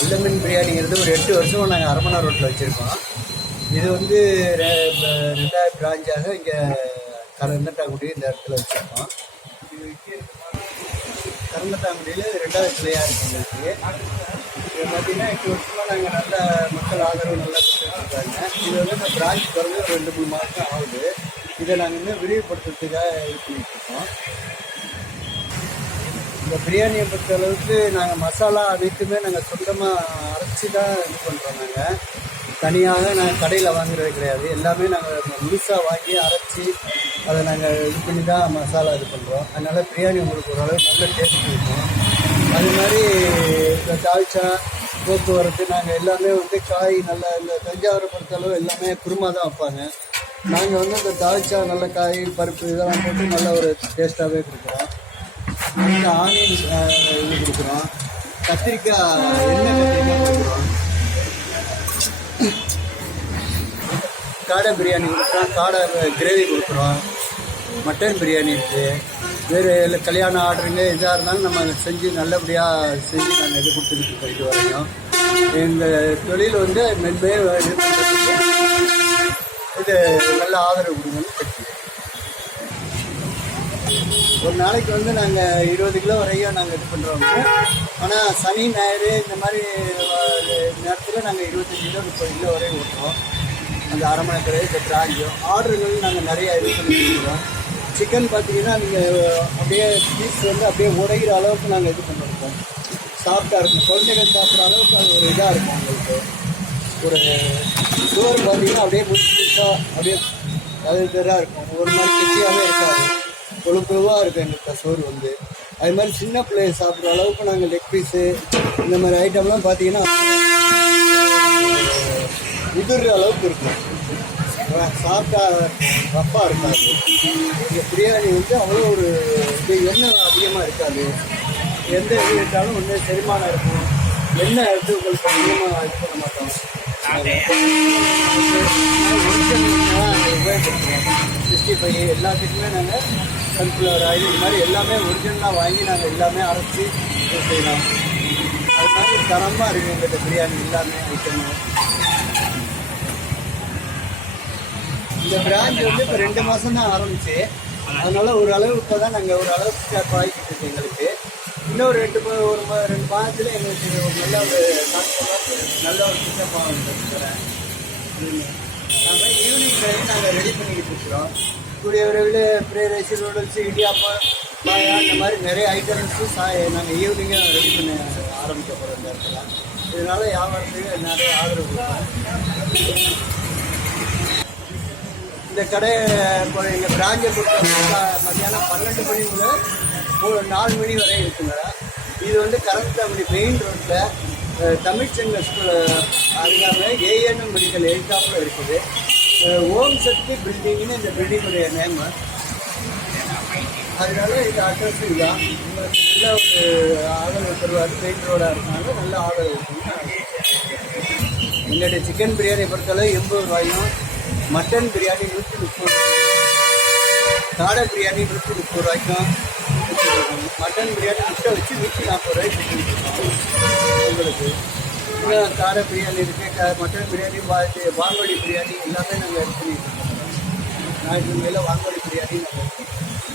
அல்லமீன் பிரியாணிங்கிறது ஒரு 8 வருஷமாக நாங்கள் அரமணா ரோட்டில் வச்சுருக்கோம். இது வந்து 2வது பிரான்ச்சாக இங்கே கரந்தட்டாங்குடி இந்த இடத்துல வச்சுருக்கோம். கரந்தட்டாங்குடியில் 2வது கிளையாக இருக்குது எங்களுக்கு. இது பார்த்திங்கன்னா 8 வருஷமாக நாங்கள் நல்ல மக்கள் ஆதரவு நல்லா கொடுத்துருக்காங்க. இது வந்து இந்த பிரான்ச் திறந்து ஒரு 2-3 மாதம் ஆகுது. இதை நாங்கள் இன்னும் விரிவுபடுத்துறதுக்காக இது பண்ணிகிட்ருக்கோம். இந்த பிரியாணியை பொறுத்த அளவுக்கு நாங்கள் மசாலா அனைத்துமே நாங்கள் சொந்தமாக அரைச்சி தான் இது பண்ணுறோம். நாங்கள் தனியாக நாங்கள் கடையில் வாங்குறது கிடையாது. எல்லாமே நாங்கள் முழுசாக வாங்கி அரைச்சி அதை நாங்கள் இது பண்ணி தான் மசாலா இது பண்ணுறோம். அதனால் பிரியாணி உங்களுக்கு ஓரளவு நல்ல டேஸ்ட் இருக்கும். அது மாதிரி இந்த தால்ச்சா போக்குவரத்து நாங்கள் எல்லாமே வந்து காய் நல்லா இந்த தஞ்சாவூரை பொறுத்தளவு எல்லாமே குருமா தான் வைப்பாங்க. நாங்கள் வந்து இந்த தால்ச்சா நல்ல காய் பருப்பு இதெல்லாம் போட்டு நல்ல ஒரு டேஸ்ட்டாகவே கொடுக்குறோம். ஆனியன் இது கொடுக்குறோம். கத்திரிக்காய் எண்ணெய் கத்திரிக்காய் கொடுக்குறோம். காடை பிரியாணி கொடுக்குறோம். காடை கிரேவி கொடுக்குறோம். மட்டன் பிரியாணி இருக்குது. வேறு இல்லை கல்யாண ஆர்டருங்க எதாக இருந்தாலும் நம்ம செஞ்சு நல்லபடியாக செஞ்சு நாங்கள் இது கொடுத்துக்கிட்டு போயிட்டு வரையும். எங்கள் தொழில் வந்து மென்மையாக இது நல்ல ஆதரவு கொடுங்கன்னு கேட்குறோம். ஒரு நாளைக்கு வந்து நாங்கள் 20 கிலோ வரையும் நாங்கள் இது பண்ணுறோம். ஆனால் சனி ஞாயிறு இந்த மாதிரி நேரத்தில் நாங்கள் 25 கிலோ 30 கிலோ வரையும் ஓட்டுறோம். அந்த அரமணை கடை இந்த பிராஞ்சும் ஆர்டர்கள் நாங்கள் நிறையா இது பண்ணிக்கிறோம். சிக்கன் பார்த்தீங்கன்னா நீங்கள் அப்படியே பீஸ் வந்து அப்படியே உடைகிற அளவுக்கு நாங்கள் இது பண்ணிருக்கோம். சாஃப்டாக இருக்கும். குழந்தைகள் சாப்பிட்ற அளவுக்கு அது ஒரு இதாக இருக்கும். உங்களுக்கு ஒரு சோறு பார்த்தீங்கன்னா அப்படியே முழுசாக அப்படியே அது இதாக இருக்கும். ஒரு மாதிரி கெட்டியாகவே இருக்காது. கொழுப்புவாக இருக்கும் எங்களுக்கு சோறு வந்து. அது மாதிரி சின்ன பிள்ளைய சாப்பிட்ற அளவுக்கு நாங்கள் லெக் பீஸு இந்த மாதிரி ஐட்டம்லாம் பார்த்தீங்கன்னா உதிர்ற அளவுக்கு இருக்கும். சாப்பிட்டா ரஃப்பாக இருக்காது. இந்த பிரியாணி வந்து அவ்வளோ ஒரு இது எண்ணெய் அதிகமாக இருக்காது. எந்த இது எடுத்தாலும் ஒன்று செரிமானம் இருக்கும். எண்ணெய் எடுத்து உங்களுக்கு அதிகமாக இது பண்ண மாட்டோம். உபயோகப்படுத்துவோம். 65 எல்லாத்துக்குமே நாங்கள் சன்ஃப்ளவர் ஆயில் இது மாதிரி எல்லாமே ஒரிஜினலாக வாங்கி நாங்கள் எல்லாமே அரைச்சி செய்யலாம். அது மாதிரி தரமாக இருக்குது எங்கள்கிட்ட பிரியாணி எல்லாமே ஐட்டமும். இந்த பிராண்ட் வந்து இப்போ 2 மாதம் தான் ஆரம்பிச்சு. அதனால ஓரளவு இப்போ தான் நாங்கள் ஒரு அளவுக்கு ஆகிக்கிட்டு இருக்கோம். எங்களுக்கு இன்னும் ஒரு 2 மாதத்தில் எங்களுக்கு ஒரு நல்ல ஒரு சிஸ்டமாக வந்துருக்கிறேன். நாங்கள் ஈவினிங் டைம் நாங்கள் ரெடி பண்ணிக்கிட்டு இருக்கிறோம். கூடிய விரைவில் ஃப்ரைட் ரைஸ், நூடுல்ஸு, இடியாப்பம், பாயா இந்த மாதிரி நிறைய ஐட்டம்ஸு நாங்கள் ஈவினிங்காக ரெடி பண்ண ஆரம்பிக்க போகிறோம் இந்த இடத்துல. இதனால் வியாபாரத்துக்கு நிறைய ஆதரவு கொடுப்போம். இந்த கடை இப்போ எங்கள் பிராஞ்சை பொறுத்த மத்தியானம் 12 மணி முதல் 4 மணி வரை இருக்குங்க. இது வந்து கரந்தாங்குடி மெயின் ரோட்டில் தமிழ்ச்சங்க ஸ்கூல் அருகாமல் ஏஎன்எம் மெடிக்கல் எதிர்த்தாப்பில் இருக்குது. ஓம் சக்தி பில்டிங்னு இந்த பில்டிங்குடைய நேமு. அதனால இந்த அட்ரஸ் இதுதான். உங்களுக்கு நல்ல ஒரு ஆதரவு தருவார். மெயின் ரோடாக இருக்கனால நல்ல ஆதரவு இருக்குங்க. எங்களுடைய சிக்கன் பிரியாணி பொறுத்தளவு 80 ரூபாயும், மட்டன் பிரியாணி 130, காடை பிரியாணி 130 ரூபாய்க்கும், மட்டன் பிரியாணி முட்டை வச்சு 140 ரூபாய்க்கு உங்களுக்கு இன்னும் கார பிரியாணி இருக்குது, மட்டன் பிரியாணி, வாங்கோடி பிரியாணி எல்லாமே நாங்கள் எடுத்து பண்ணிட்டு இருக்கோம். ஞாயிற்றுக்கிழமையில் வாங்கோடி பிரியாணி நாங்கள் எடுத்துக்கிறோம்.